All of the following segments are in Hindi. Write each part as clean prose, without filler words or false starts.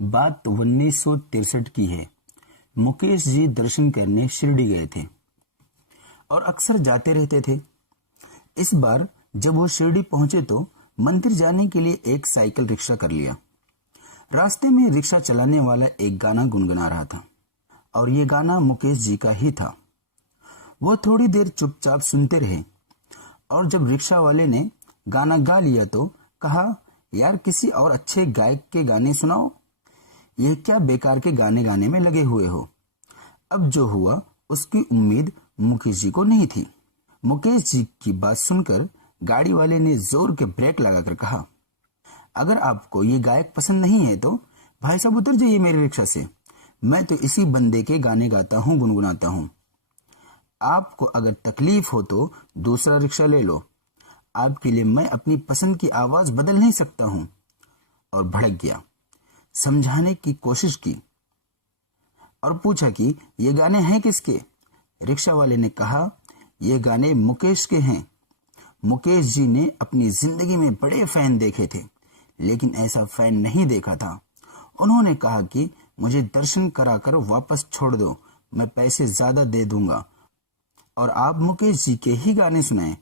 बात 1963 की है। मुकेश जी दर्शन करने शिरडी गए थे और अक्सर जाते रहते थे। इस बार जब वो शिरडी पहुंचे तो मंदिर जाने के लिए एक साइकिल रिक्शा कर लिया। रास्ते में रिक्शा चलाने वाला एक गाना गुनगुना रहा था और ये गाना मुकेश जी का ही था। वो थोड़ी देर चुपचाप सुनते रहे और जब रिक्शा वाले ने गाना गा लिया तो कहा, यार किसी और अच्छे गायक के गाने सुनाओ, यह क्या बेकार के गाने गाने में लगे हुए हो। अब जो हुआ उसकी उम्मीद मुकेश जी को नहीं थी। मुकेश जी की बात सुनकर गाड़ी वाले ने जोर के ब्रेक लगाकर कहा, अगर आपको ये गायक पसंद नहीं है तो भाई साहब उतर जाइए मेरे रिक्शा से। मैं तो इसी बंदे के गाने गाता हूँ, गुनगुनाता हूँ। आपको अगर तकलीफ हो तो दूसरा रिक्शा ले लो। आपके लिए मैं अपनी पसंद की आवाज बदल नहीं सकता हूँ। और भड़क गया। समझाने की कोशिश की और पूछा कि ये गाने हैं किसके। रिक्शा वाले ने कहा, ये गाने मुकेश के हैं। मुकेश जी ने अपनी जिंदगी में बड़े फैन देखे थे लेकिन ऐसा फैन नहीं देखा था। उन्होंने कहा कि मुझे दर्शन कराकर वापस छोड़ दो, मैं पैसे ज्यादा दे दूंगा और आप मुकेश जी के ही गाने सुनाएं।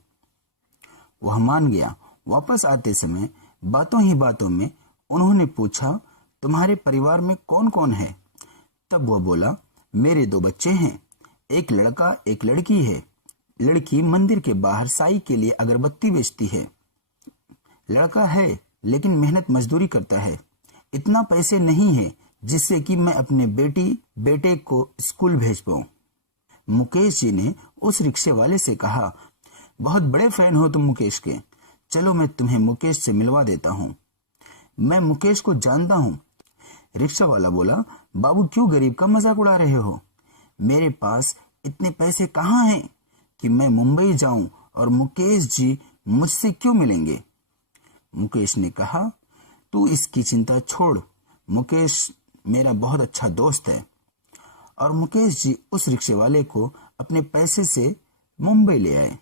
वह मान गया। वापस आते समय बातों ही बातों में उन्होंने पूछा, तुम्हारे परिवार में कौन कौन है। तब वह बोला, मेरे 2 बच्चे हैं, एक लड़का एक लड़की है। लड़की मंदिर के बाहर साई के लिए अगरबत्ती बेचती है। लड़का है लेकिन मेहनत मजदूरी करता है। इतना पैसे नहीं है जिससे कि मैं अपने बेटे को स्कूल भेज पाऊं। मुकेश जी ने उस रिक्शे वाले से कहा, बहुत बड़े फैन हो तुम मुकेश के, चलो मैं तुम्हें मुकेश से मिलवा देता हूँ। मैं मुकेश को जानता हूँ। रिक्शा वाला बोला, बाबू क्यों गरीब का मजाक उड़ा रहे हो। मेरे पास इतने पैसे कहाँ हैं कि मैं मुंबई जाऊं और मुकेश जी मुझसे क्यों मिलेंगे। मुकेश ने कहा, तू इसकी चिंता छोड़, मुकेश मेरा बहुत अच्छा दोस्त है। और मुकेश जी उस रिक्शे वाले को अपने पैसे से मुंबई ले आए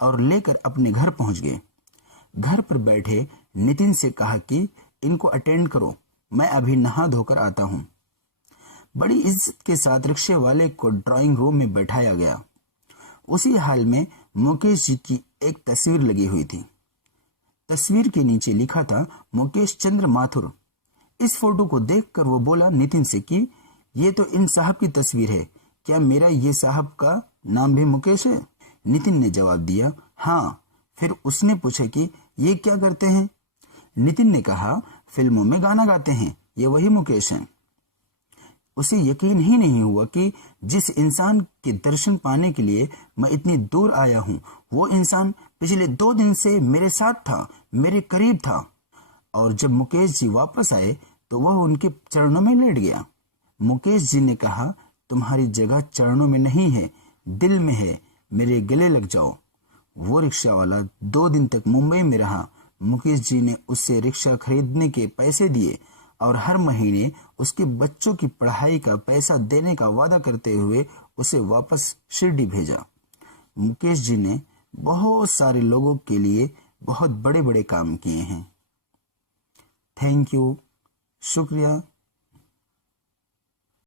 और लेकर अपने घर पहुंच गए। घर पर बैठे नितिन से कहा कि इनको अटेंड करो, मैं अभी नहा धोकर आता हूं। बड़ी इज्जत के साथ रिक्शे वाले को ड्राइंग रूम में बैठाया गया। उसी हाल में मुकेश जी की एक तस्वीर लगी हुई थी। तस्वीर के नीचे लिखा था, मुकेश चंद्र माथुर। इस फोटो को देखकर वो बोला नितिन से कि ये तो इन साहब की तस्वीर है, क्या मेरा ये साहब का नाम भी मुकेश है। नितिन ने जवाब दिया, हाँ। फिर उसने पूछा कि ये क्या करते हैं। नितिन ने कहा, फिल्मों में गाना गाते हैं, ये वही मुकेश हैं। उसे यकीन ही नहीं हुआ कि जिस इंसान के दर्शन पाने के लिए मैं इतनी दूर आया हूँ वो इंसान पिछले 2 दिन से मेरे साथ था, मेरे करीब था। और जब मुकेश जी वापस आए तो वह उनके चरणों में लेट गया। मुकेश जी ने कहा, तुम्हारी जगह चरणों में नहीं है, दिल में है, मेरे गले लग जाओ। वो रिक्शा वाला 2 दिन तक मुंबई में रहा। मुकेश जी ने उससे रिक्शा खरीदने के पैसे दिए और हर महीने उसके बच्चों की पढ़ाई का पैसा देने का वादा करते हुए उसे वापस शिरडी भेजा। मुकेश जी ने बहुत सारे लोगों के लिए बहुत बड़े बड़े काम किए हैं। थैंक यू, शुक्रिया।